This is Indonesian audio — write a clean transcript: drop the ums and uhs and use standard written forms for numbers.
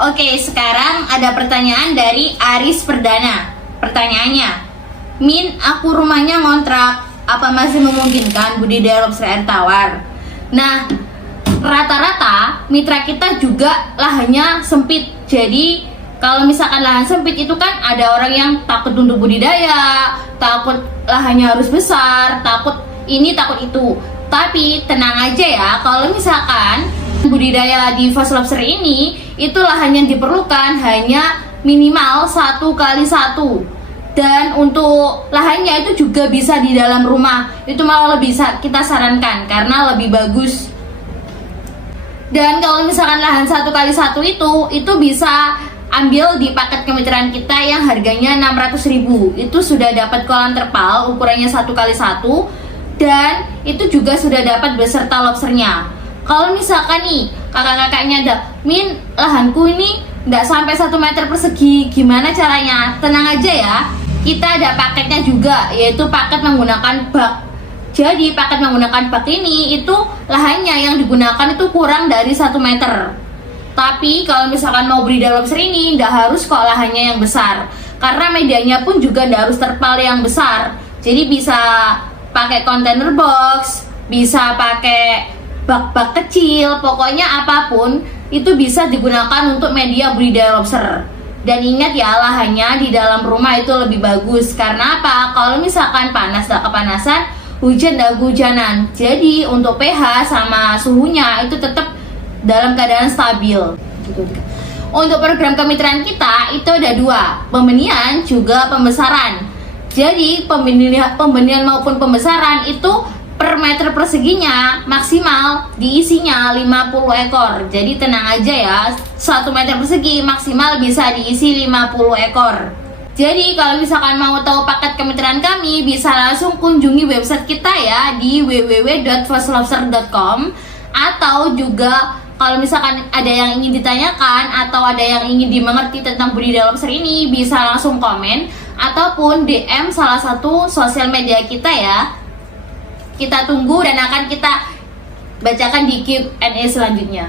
Oke, sekarang ada pertanyaan dari Aris Perdana. Pertanyaannya, Min, aku rumahnya ngontrak, apa masih memungkinkan budidaya lobster air tawar? Nah, rata-rata mitra kita juga lahannya sempit. Jadi kalau misalkan lahan sempit itu kan ada orang yang takut untuk budidaya, takut lahannya harus besar, takut ini takut itu. Tapi tenang aja ya, kalau misalkan budidaya di Fast Lobster ini itu lahan yang diperlukan hanya minimal 1x1. Dan untuk lahannya itu juga bisa di dalam rumah. Itu malah lebih kita sarankan karena lebih bagus. Dan kalau misalkan lahan 1x1 itu bisa ambil di paket kemitraan kita yang harganya 600.000. Itu sudah dapat kolam terpal ukurannya 1x1 dan itu juga sudah dapat beserta lobsternya. Kalau misalkan nih kakak-kakaknya ada, Min, lahanku ini nggak sampai 1 meter persegi, gimana caranya? Tenang aja ya, kita ada paketnya juga, yaitu paket menggunakan bak. Jadi paket menggunakan bak ini itu lahannya yang digunakan itu kurang dari 1 meter. Tapi kalau misalkan mau budidaya lobster ini nggak harus kok lahannya yang besar, karena medianya pun juga nggak harus terpal yang besar. Jadi bisa pakai container box, bisa pakai bak-bak kecil, pokoknya apapun itu bisa digunakan untuk media budidaya lobster. Dan ingat ya, lahannya di dalam rumah itu lebih bagus. Karena apa? Kalau misalkan panas dan kepanasan, hujan dan kehujanan. Jadi untuk pH sama suhunya itu tetap dalam keadaan stabil. Untuk program kemitraan kita itu ada 2, pembenihan juga pembesaran. Jadi pembenihan maupun pembesaran itu per meter perseginya maksimal diisinya 50 ekor. Jadi tenang aja ya, 1 meter persegi maksimal bisa diisi 50 ekor. Jadi kalau misalkan mau tahu paket kemitraan kami, bisa langsung kunjungi website kita ya di www.fastlobster.com. Atau juga kalau misalkan ada yang ingin ditanyakan atau ada yang ingin dimengerti tentang budidaya lobster ini, bisa langsung komen ataupun DM salah satu sosial media kita ya. Kita tunggu dan akan kita bacakan di Q&A selanjutnya.